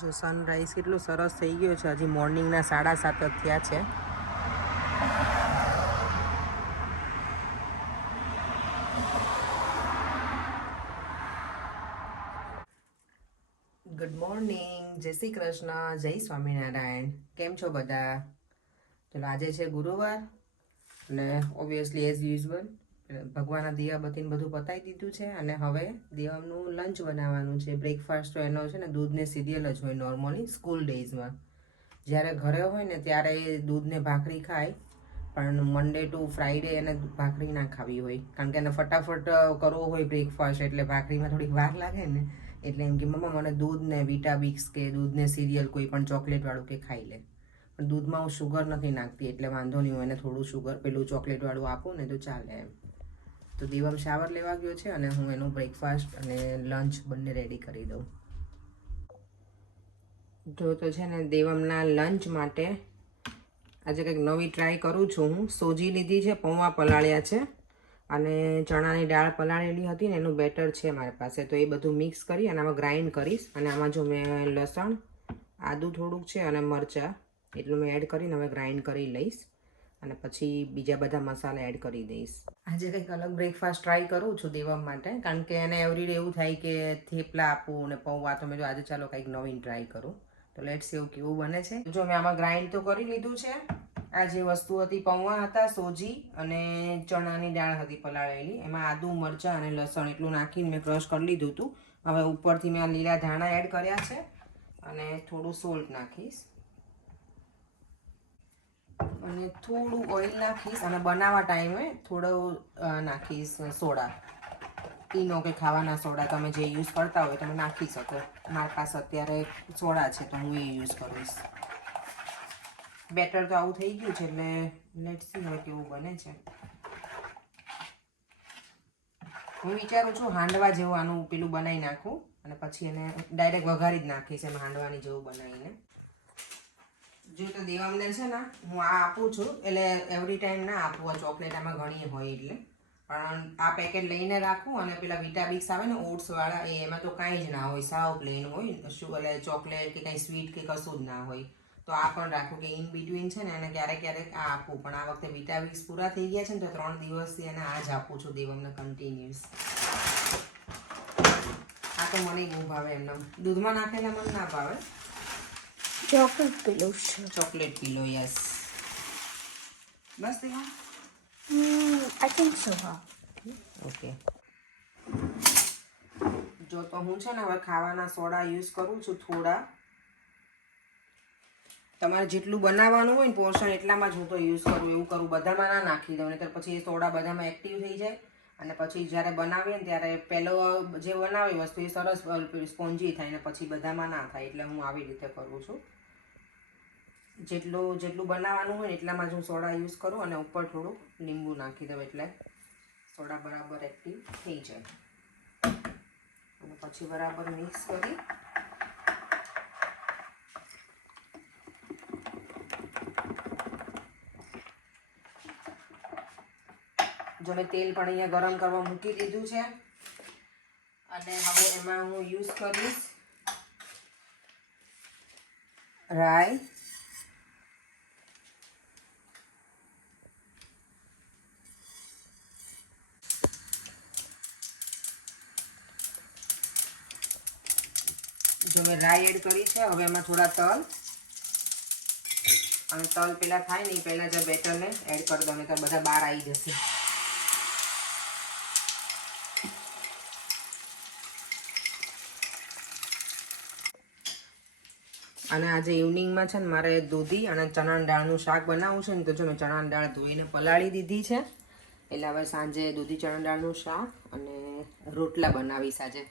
જો સનરાઈઝ કેટલું સરસ થઈ ગયો છે. હજી મોર્નિંગના 7:30 જ થયા છે. ગુડ મોર્નિંગ, જય શ્રી કૃષ્ણ, જય સ્વામિનારાયણ. કેમ છો બધા? ચલો, આજે છે ગુરુવાર અને ઓબ્વિયસલી એઝ યુઝ્યુઅલ ભગવાનના દિયાબત્તીને બધું પતાવી દીધું છે અને હવે દેવમનું લંચ બનાવવાનું છે. બ્રેકફાસ્ટ તો એનો છે ને દૂધને સિરિયલ જ હોય નોર્મલી સ્કૂલ ડેઝમાં. જ્યારે ઘરે હોય ને ત્યારે દૂધને ભાખરી ખાય, પણ મંડે ટુ ફ્રાઈડે એને ભાખરી ના ખાવી હોય, કારણ કે એને ફટાફટ કરવો હોય બ્રેકફાસ્ટ, એટલે ભાખરીમાં થોડીક વાર લાગે ને, એટલે એમ કે મમ્મા મને દૂધ ને વિટાબિક્સ કે દૂધને સિરિયલ કોઈ પણ ચોકલેટવાળું કે ખાઈ લે. પણ દૂધમાં હું શુગર નથી નાખતી એટલે વાંધો નહીં, હું એને થોડું શુગર પેલું ચોકલેટવાળું આપું ને તો ચાલે એમ. તો દેવમ શાવર લેવા ગયો છે અને હું એનું બ્રેકફાસ્ટ અને લંચ બંને રેડી કરી દઉં. જો તો છે ને દેવમના લંચ માટે આજે કંઈક નવી ટ્રાય કરું છું. હું સોજી લીધી છે, પૌવા પલાળ્યા છે અને ચણાની દાળ પલાળેલી હતી ને એનું બેટર છે મારી પાસે, તો એ બધું મિક્સ કરી અને આમાં ગ્રાઇન્ડ કરીશ. અને આમાં જો મેં લસણ, આદું થોડુંક છે અને મરચાં એટલું મેં એડ કરીને હવે ગ્રાઇન્ડ કરી લઈશ અને પછી બીજા બધા મસાલા એડ કરી દઈશ. આજે કંઈક અલગ બ્રેકફાસ્ટ ટ્રાય કરું છું દેવમ માટે, કારણ કે એને એવરીડે એવું થાય કે થેપલા આપું અને પૌવા, તો મેં જો આજે ચાલો કંઈક નવીન ટ્રાય કરું. તો લેટ્સ સી એવું કેવું બને છે. જો મેં આમાં ગ્રાઇન્ડ તો કરી લીધું છે. આ જે વસ્તુ હતી, પૌવા હતા, સોજી અને ચણાની દાળ હતી પલાળેલી, એમાં આદુ, મરચાં અને લસણ એટલું નાખીને મેં ક્રશ કરી લીધું હતું. હવે ઉપરથી મેં આ લીલા ધાણા એડ કર્યા છે અને થોડું સોલ્ટ નાખીશ અને થોડું ઓઇલ નાખીશ અને બનાવવા ટાઈમે થોડું નાખીશ સોડા. ઈનો કે ખાવાના સોડા તમે જે યુઝ કરતા હોય તમે નાખી શકો. મારી પાસે અત્યારે સોડા છે તો હું એ યુઝ કરીશ. બેટર તો આવું થઈ ગયું છે એટલે લેટ્સ સી હવે કેવું બને છે. હું વિચારું છું હાંડવા જેવું આનું પેલું બનાવી નાખું અને પછી એને ડાયરેક્ટ વઘારી જ નાખીશ એમ હાંડવાની જેવું બનાવીને. જો તો દેવામને છે ને હું આ આપું છું, એટલે એવરી ટાઈમ ના આપું, આ ચોકલેટ આમાં ઘણી હોય એટલે, પણ આ પેકેટ લઈને રાખું અને પેલા વિટાબિક્સ આવે ને ઓટ્સવાળા, એમાં તો કાંઈ જ ના હોય, સાવ પ્લેન હોય, શું એટલે ચોકલેટ કે કાંઈ સ્વીટ કે કશું જ ના હોય. તો આ પણ રાખું કે ઇન બિટવીન છે ને એને ક્યારેક ક્યારેક આ આપું. પણ આ વખતે વિટામિન્સ પૂરા થઈ ગયા છે ને તો 3 દિવસથી એને આ જ આપું છું દેવમને કન્ટિન્યુઅસ. આ તો મને બહુ ભાવે, એમને દૂધમાં નાખેલા મને ના ભાવે. ચોકલેટ પીલો છે. ચોકલેટ પીલો, યસ. બસ દેવા આઈ થિંક સો, હા. ઓકે. જો તો હું છે ને હવે ખાવાના સોડા યુઝ કરું છું થોડા. તમારે જેટલું બનાવવાનું હોય ને પોર્શન એટલામાં જ હું તો યુઝ કરું. એવું કરું, બધામાં ના નાખી દઉં, નહીંતર પછી એ સોડા બધામાં એક્ટિવ થઈ જાય અને પછી જ્યારે બનાવીએ ને ત્યારે પહેલો જે બનાવી વસ્તુ એ સરસ સ્પોન્જી થાય ને પછી બધામાં ના થાય. એટલે હું આવી રીતે કરું છું. જેટલું બનાવવાનું હોય ને એટલામાં જ હું સોડા યુઝ કરું અને ઉપર થોડું લીંબુ નાખી દઉં એટલે સોડા બરાબર એક્ટિવ થઈ જાય. અને પછી બરાબર મિક્સ કરી જો મેં તેલ પણ અહીંયા ગરમ કરવા મૂકી દીધું છે અને હવે એમાં હું યુઝ કરીશ રાઈ, જો મેં રાઈ એડ કરી છે. હવે એમાં થોડા તલ, અને તલ પેલા થાય ને પહેલાં જે બેટરને એડ કરી દો ને તો બધા બહાર આવી જશે. અને આજે ઇવનિંગમાં છે ને મારે દૂધી અને ચણાની દાળનું શાક બનાવવું છે ને, તો જો મેં ચણાની દાળ ધોઈને પલાળી દીધી છે. એટલે હવે સાંજે દૂધી ચણા દાળનું શાક અને રોટલા બનાવીશ આજે,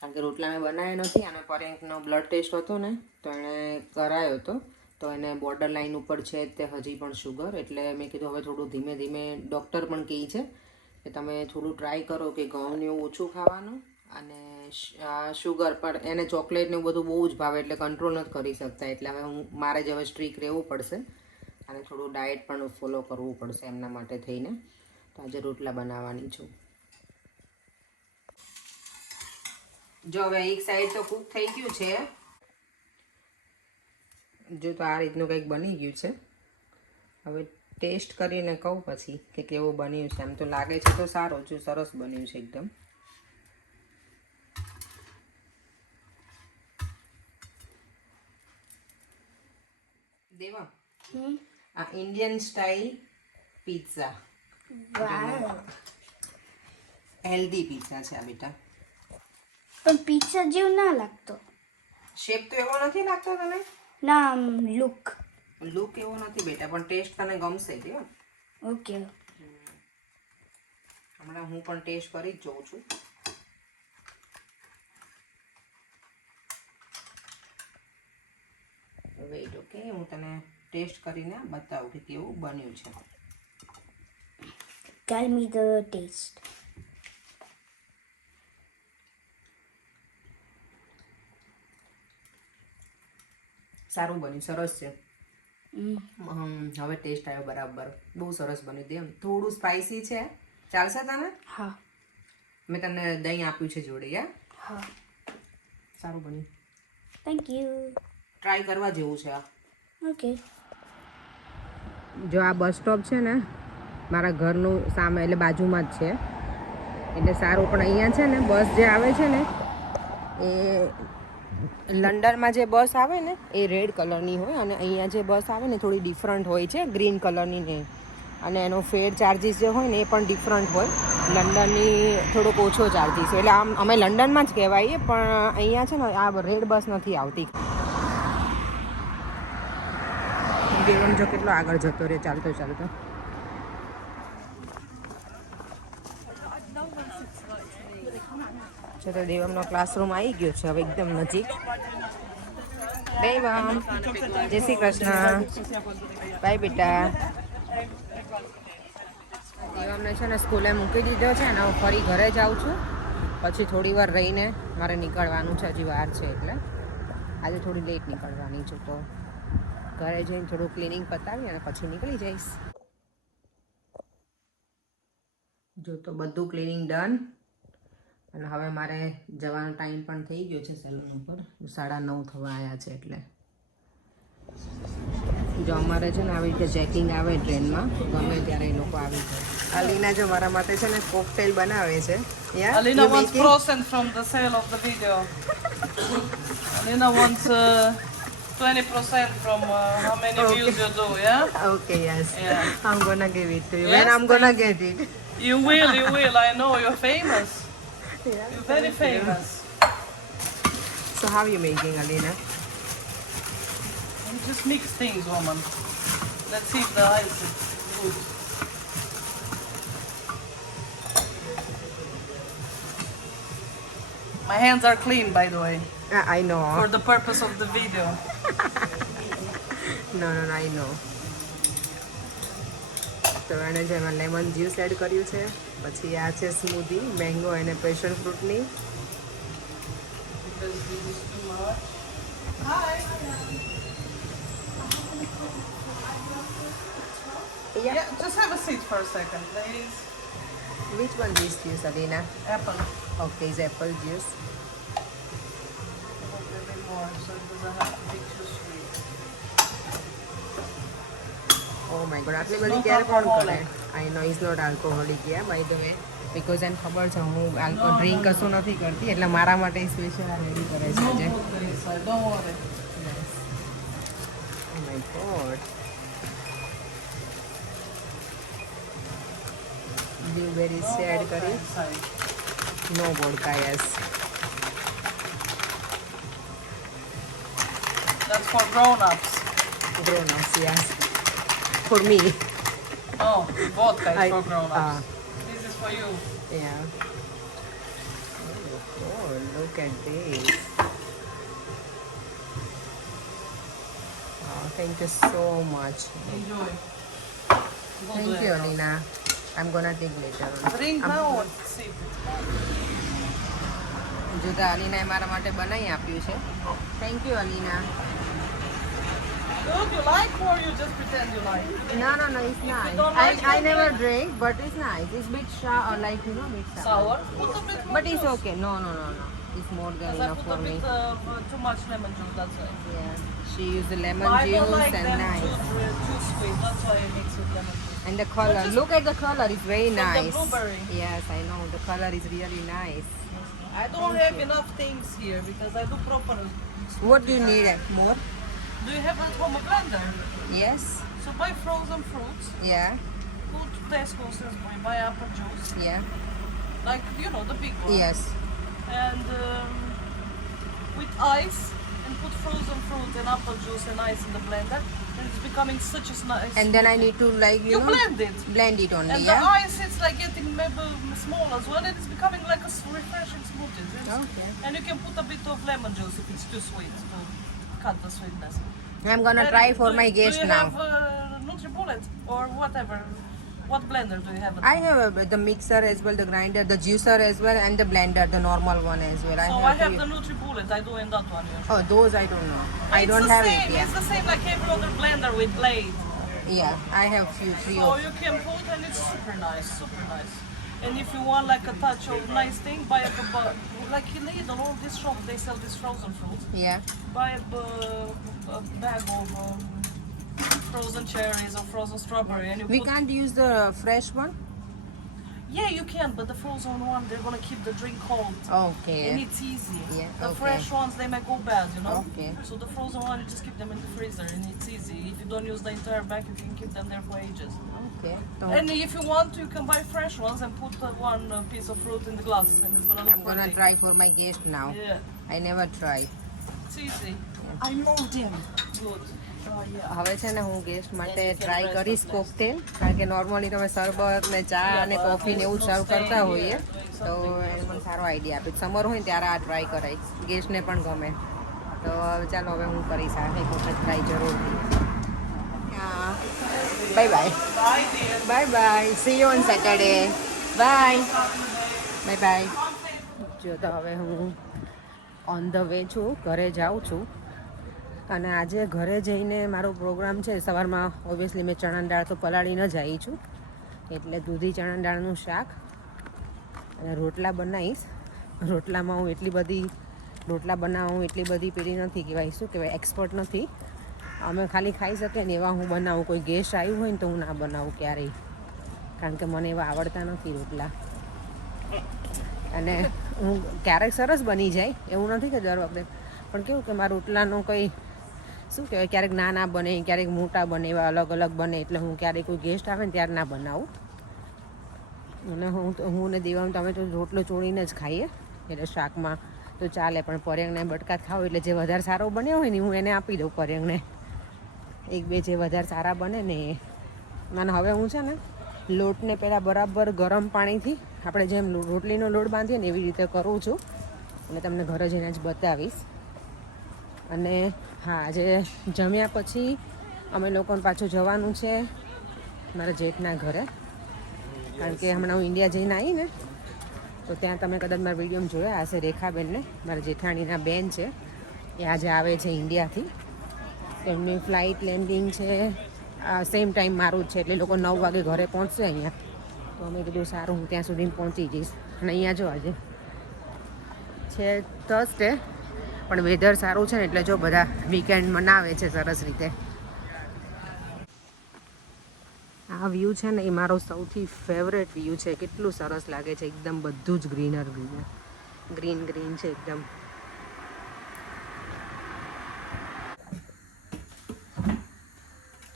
કારણ કે રોટલા મેં બનાવ્યા નથી. અને પરેંકનો બ્લડ ટેસ્ટ હતો ને તો એણે કરાયો હતો, તો એને બોર્ડર લાઇન ઉપર છે તે હજી પણ શુગર, એટલે મેં કીધું હવે થોડું ધીમે ધીમે, ડૉક્ટર પણ કહે છે કે તમે થોડું ટ્રાય કરો કે ઘઉંને એવું ઓછું ખાવાનું, અને શુગર પર એને ચોકલેટ ને બધું બહુ જ ભાવે એટલે કંટ્રોલ નથી કરી શકતા. એટલે હવે મારે જ હવે સ્ટ્રીક રહેવું પડશે અને થોડું ડાયટ પણ ફોલો કરવું પડશે એમના માટે થઈને. તો આજે રોટલા બનાવવાની છું. જો હવે એક સાઈડ તો કૂક થઈ ગયું છે જો તો આ રીતનું કંઈક બની ગયું છે. હવે ટેસ્ટ કરીને કહું પછી કે કેવું બન્યું છે. આમ તો લાગે છે તો સારું છે, સરસ બન્યું છે એકદમ. દેવા, આ ઇન્ડિયન સ્ટાઇલ પિઝા, વાવ. હેલ્ધી પિઝા છે આ બેટા. પણ પિઝા જેવું ના લાગતો. શેપ તો એવો નથી લાગતો તને? ના, લુક. લુક એવો નથી બેટા, પણ ટેસ્ટ તને ગમશે દેવા. ઓકે. હમણાં હું પણ ટેસ્ટ કરી જ જોઉં છું. વેઇટ, ઓકે, હું તને ટેસ્ટ કરીને બતાવું કે કેવું બન્યું છે. Tell me the taste. સારું બન્યું, સરસ છે. હવે ટેસ્ટ આવ્યો બરાબર, બહુ સરસ બન્યું. તેમ થોડું સ્પાઇસી છે, ચાલશે તને? હા. મેં તને દહીં આપ્યું છે જોડે. હા. સારું બન્યું. Thank you. ટ્રાય કરવા જેવું છે આ. ઓકે. જો આ બસ સ્ટોપ છે ને મારા ઘરનું સામે, એટલે બાજુમાં જ છે, એટલે સારું. પણ અહીંયા છે ને બસ જે આવે છે ને એ લંડનમાં જે બસ આવે ને એ રેડ કલરની હોય, અને અહીંયા જે બસ આવે ને થોડી ડિફરન્ટ હોય છે, ગ્રીન કલરની ને. અને એનો ફેર ચાર્જીસ જે હોય ને એ પણ ડિફરન્ટ હોય. લંડનની થોડોક ઓછો ચાર્જીસ હોય. એટલે આમ અમે લંડનમાં જ કહેવાઈએ, પણ અહીંયા છે ને આ રેડ બસ નથી આવતી. દેવમ જો કેટલો આગળ જતો રહ્યો ચાલતો ચાલતો. તો દેવમનો ક્લાસરૂમ આવી ગયો છે હવે એકદમ નજીક. દેવમ, જય શ્રી કૃષ્ણ. બાય બેટા. દેવમને છે ને સ્કૂલે મૂકી દીધો છે અને હું ફરી ઘરે જાઉં છું. પછી થોડી વાર રહીને મારે નીકળવાનું છે, હજી વાર છે, એટલે આજે થોડી લેટ નીકળવાની છું. તો ઘરે જઈને થોડું ક્લિનિંગ પતાવી અને પછી નીકળી જઈશ. જો તો બધું ક્લિનિંગ ડન, અને હવે મારે જવાનો ટાઈમ પણ થઈ ગયો છે સેલૂન ઉપર. 9:30 થવા આવ્યા છે. એટલે જો અમારે છે ને આવી રીતે ચેકિંગ આવે ટ્રેનમાં, ગમે ત્યારે એ લોકો આવી જાય. અલીના જો મારા માટે છે ને કોકટેલ બનાવે છે. Alina wants % from the sale of the video. Alina wants 20% from how many views you do, yeah? Okay, yes. Yeah. I'm gonna give it to you. Yes, When I'm gonna get it. You will. I know, you're famous. You're very famous. So how are you making, Alina? You just mix things, woman. Let's see if the ice is good. My hands are clean, by the way, I know. for the purpose of the video. No, I know. તો એને જે એમાં lemon juice add કર્યું છે, પછી આ છે સ્મૂધી, mango અને passion ફ્રૂટની. Because this is too much. Hi. Yeah, just have a seat for a second, please. Which one is juice, Alina? Apple. Okay, it's apple juice. A little bit more, so it doesn't have to be too sweet. Oh my god, આટલી બધી not care કોણ કરે? alcoholic. I know it's not alcoholic, yeah, by the way. Because એને ખબર છે હું alcohol drink કશું નથી કરતી, એટલે મારા માટે સ્પેશિયલ આ રેડી કરે છે No આજે. put the inside, don't worry. Oh my god. Blueberries No add vodka કરી. inside. No vodka, yes. That's for grown-ups. Grown-ups, yes. For me. Oh, vodka is I- for grown-ups. ah. This is for you. Yeah. Oh, look at this. Oh, thank you so much. Enjoy. Thank you, Alina. I'm gonna take later on. Drink now or sip? જો તો અલીનાએ મારા માટે બનાવી આપ્યું છે. Thank you Alina. good? You like or you just pretend you like? No, it's nice. don't like I never drink, but it's nice. It's bit sour, like bit sour. Sour? Put a bit more But it's juice. okay. No. It's more than Because I enough put for a me. bit too much lemon juice, that's why. Yeah. She used the lemon I don't juice like and them nice. too sweet, that's why I mix with lemon juice. And the color. just- Look at the color. It's very From the nice. blueberry. Yes, I know. The color is really nice. I don't have enough things here because I do proper. What do you need more? Do you have at home a blender? Yes. So buy frozen fruits, Yeah. go to Tesco, Sainsbury, buy apple juice, Yeah. like the big one. Yes. And with ice, and put frozen fruit and apple juice and ice in the blender, and it's becoming such a nice. And then I need to you blend it. blend it only. And Yeah. the ice is like getting maybe small as well, and it's becoming like a refreshing smoothie. Okay. And you can put a bit of lemon juice if it's too sweet to cut the sweetness. I'm gonna And try for do- my guest do you now. have NutriBullet or whatever? What blender do you have? I have the mixer as well, the grinder, the juicer as well, and the blender, the normal one as well. So I to have use- the NutriBullet. I do in that one. Usually. Oh, those I don't know. I It's don't the have same. it. Yeah. It's the same like every other blender with blade. Yeah, I have three So of. you can put and it's super nice, super nice. And if you want like a touch of nice thing, buy like in Lidl, all these shops they sell this frozen fruit. Yeah. Buy a bag of frozen cherries or frozen strawberry, and you We put. can't use the fresh one. Yeah, you can, but the frozen one they're gonna keep the drink cold. And Okay. it's easy. Yeah, The okay. fresh ones they might go bad, you know. Okay. So the frozen one you just keep them in the freezer and it's easy. If you don't use the entire bag, you can keep them there for ages. Okay. So And if you want to, you can buy fresh ones and put one piece of fruit in the glass, and it's gonna look I'm gonna pretty. try for my guest now. Yeah, I never tried. it's easy. I moved him. Good. Oh yeah. હવે છે ને હું guest માટે try કરીશ cocktail કારણ કે normally તમે શરબત ને ચા અને કોફી ને એવું સર્વ કરતા હોઈએ તો એને મને સારો આઈડિયા આપે સમર હોય ને ત્યારે આ ટ્રાય કરાય ગેસ્ટને પણ ગમે તો ચાલો હવે હું કરીશ આ એક વખત ટ્રાય જરૂરથી bye bye Bye, dear. Bye see you on Saturday bye bye જો તો હવે હું ઓન ધ વે છું ઘરે જાઉં છું અને આજે ઘરે જઈને મારો પ્રોગ્રામ છે સવારમાં ઓબ્વિયસલી મેં ચણા દાળ તો પલાળીને જ આવી છું એટલે દૂધી ચણા દાળનું શાક અને રોટલા બનાવીશ રોટલામાં હું એટલી બધી રોટલા બનાવું એટલી બધી પેલી નથી કહેવાય શું કહેવાય એક્સપર્ટ નથી અમે ખાલી ખાઈ શકીએ ને એવા હું બનાવું કોઈ ગેસ્ટ આવ્યું હોય ને તો હું ના બનાવું ક્યારેય કારણ કે મને એવા આવડતા નથી રોટલા અને હું ક્યારેક સરસ બની જાય એવું નથી કે દર વખતે પણ કેવું કે મારા રોટલાનો કંઈ શું કહેવાય ક્યારેક નાના બને ક્યારેક મોટા બને એવા અલગ અલગ બને એટલે હું ક્યારેક કોઈ ગેસ્ટ આવે ને ત્યારે ના બનાવું અને હું ને દેવામ તમે તો રોટલો ચોળીને જ ખાઈએ એટલે શાકમાં તો ચાલે પણ પરેંગને બટકા ખાવ એટલે જે વધારે સારો બન્યો હોય ને હું એને આપી દઉં પરેંગને એક બે જે વધારે સારા બને ને એ અને હવે હું છે ને લોટને પહેલાં બરાબર ગરમ પાણીથી આપણે જેમ રોટલીનો લોટ બાંધીએ ને એવી રીતે કરું છું અને તમને ઘરે જઈને જ બતાવીશ અને હા આજે જમ્યા પછી અમે લોકોને પાછું જવાનું છે મારા જેઠના ઘરે કારણ કે હમણાં હું ઇન્ડિયા જઈને આવી ને તો ત્યાં તમે કદાચ મારા વિડીયોમાં જોયા હશે રેખાબેનને મારા જેઠાણીના બેન છે એ આજે આવે છે ઇન્ડિયાથી એમની ફ્લાઇટ લેન્ડિંગ છે સેમ ટાઈમ મારું જ છે એટલે લોકો 9 વાગે ઘરે પહોંચશે અહીંયા તો અમે કીધું સારું હું ત્યાં સુધી પહોંચી જઈશ અને અહીંયા જો આજે છે થર્સડે પણ વેધર સારું છે ને એટલે જો બધા વીકેન્ડ મનાવે છે સરસ રીતે આ વ્યૂ છે ને એ મારો સૌથી ફેવરેટ વ્યૂ છે કેટલું સરસ લાગે છે એકદમ બધું જ ગ્રીન છે એકદમ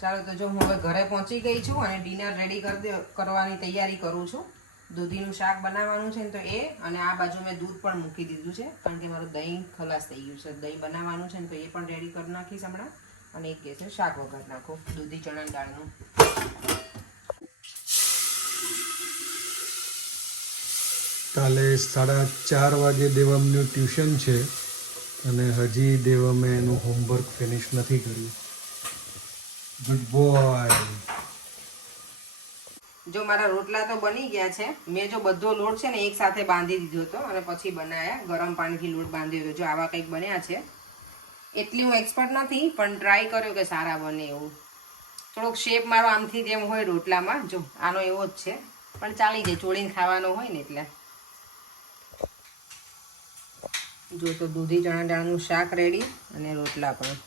ચાલો તો જો હું હવે ઘરે પહોંચી ગઈ છું અને ડિનર રેડી કરવાની તૈયારી કરું છું દૂધીનું શાક બનાવવાનું છે ને તો એ અને આ બાજુ મેં દૂધ પણ મૂકી દીધું છે કારણ કે મારું દહીં ખલાસ થઈ ગયું છે દહીં બનાવવાનું છે ને તો એ પણ રેડી કરી નાખીશ હમણાં અને એક ગેસે શાક વઘાર નાખું દૂધી ચણા દાળનું કાલે 4:30 વાગે દેવમનું ટ્યુશન છે અને હજી દેવમે એનું હોમવર્ક ફિનિશ નથી કર્યું ગુડ બોય જો મારા રોટલા તો બની ગયા છે મેં જો બધો લોટ છે ને એક સાથે બાંધી દીધો હતો અને પછી બનાવ્યા ગરમ પાણીથી લોટ બાંધી દીધો જો આવા કંઈક બન્યા છે એટલી હું એક્સપર્ટ નથી પણ ટ્રાય કર્યો કે સારા બને એવું. થોડોક શેપ મારો આમથી જેમ હોય રોટલામાં, જો આનો એવો જ છે પણ ચાલી જાય, ચોળીને ખાવાનો હોય ને એટલે. જો તો દૂધી ચણા દાળનું શાક રેડી અને રોટલા પણ.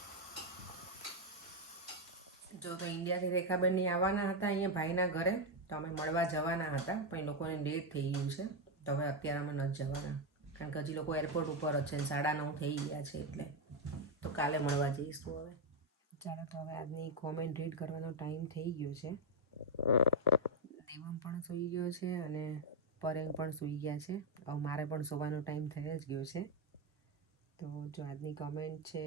જો તો ઇન્ડિયાથી રેખાબેનની આવવાના હતા અહીંયા ભાઈના ઘરે, તો અમે મળવા જવાના હતા પણ એ લોકોને લેટ થઈ ગયું છે, તો હવે અત્યારે અમે નથી જવાના કારણ કે હજી લોકો એરપોર્ટ ઉપર જ છે ને 9:30 થઈ ગયા છે, એટલે તો કાલે મળવા જઈશું હવે. ચાલો તો હવે આજની કોમેન્ટ રીડ કરવાનો ટાઈમ થઈ ગયો છે. દેવમ પણ સૂઈ ગયો છે અને પરેંગ પણ સૂઈ ગયા છે. હવે મારે પણ સુવાનો ટાઈમ થઈ જ ગયો છે. તો જો આજની કમેન્ટ છે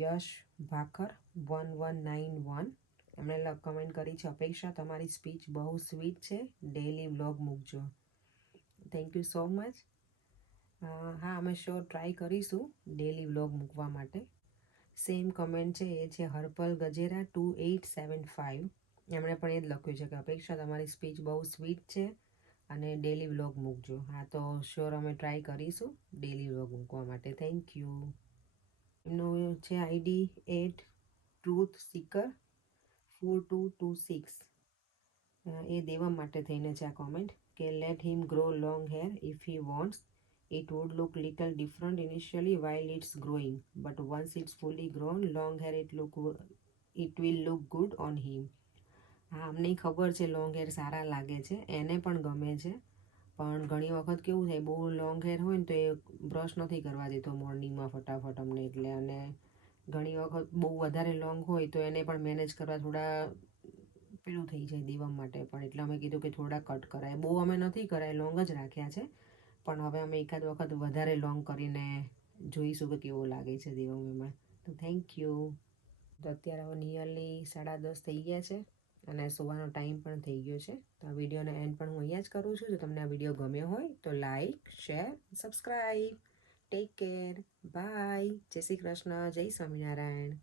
યશ ભાકર 1191. એમણે કમેન્ટ કરી છે, અપેક્ષા તમારી સ્પીચ બહુ સ્વીટ છે, ડેઈલી વ્લોગ મૂકજો. Thank you so much. હા, અમે શ્યોર ટ્રાય કરીશું ડેઈલી વ્લોગ મૂકવા માટે. સેમ કમેન્ટ છે એ છે હર્પલ ગજેરા 2875. એમણે પણ એ જ લખ્યું છે કે અપેક્ષા તમારી સ્પીચ બહુ સ્વીટ છે અને ડેલી વ્લોગ મૂકજો. હા, તો શ્યોર અમે ટ્રાય કરીશું ડેલી વ્લોગ મૂકવા માટે. Thank you. એમનું છે આઈડી @truthseeker4226. એ દેવા માટે થઈને છે આ કોમેન્ટ કે late him grow long hair if he wants. It would look little different initially while it's growing, but once it's fully grown, long hair it will look good on him. હા, અમને ખબર છે long hair સારા લાગે છે, એને પણ ગમે છે, પણ ઘણી વખત કેવું થાય બહુ લોંગ હેર હોય ને તો એ બ્રશ નથી કરવા દેતો મોર્નિંગમાં ફટાફટ અમને, એટલે અને ઘણી વખત બહુ વધારે લોંગ હોય તો એને પણ મેનેજ કરવા થોડા પેલું થઈ જાય દેવમ માટે પણ, એટલે અમે કીધું કે થોડા કટ કરાય. બહુ અમે નથી કરાય, લોંગ જ રાખ્યા છે, પણ હવે અમે એકાદ વખત વધારે લોંગ કરીને જોઈશું કે કેવો લાગે છે દેવમ એમાં. તો થેન્ક યુ. તો અત્યારે હવે નિયરલી 10:30 થઈ ગયા છે અને સુવાનો ટાઈમ પણ થઈ ગયો છે. તો આ વિડીયોનો એન્ડ પણ હું અહીંયા જ કરું છું. જો તમને આ વિડીયો ગમ્યો હોય તો like, share, subscribe. Take care, bye, જય શ્રી કૃષ્ણ, જય સ્વામિનારાયણ.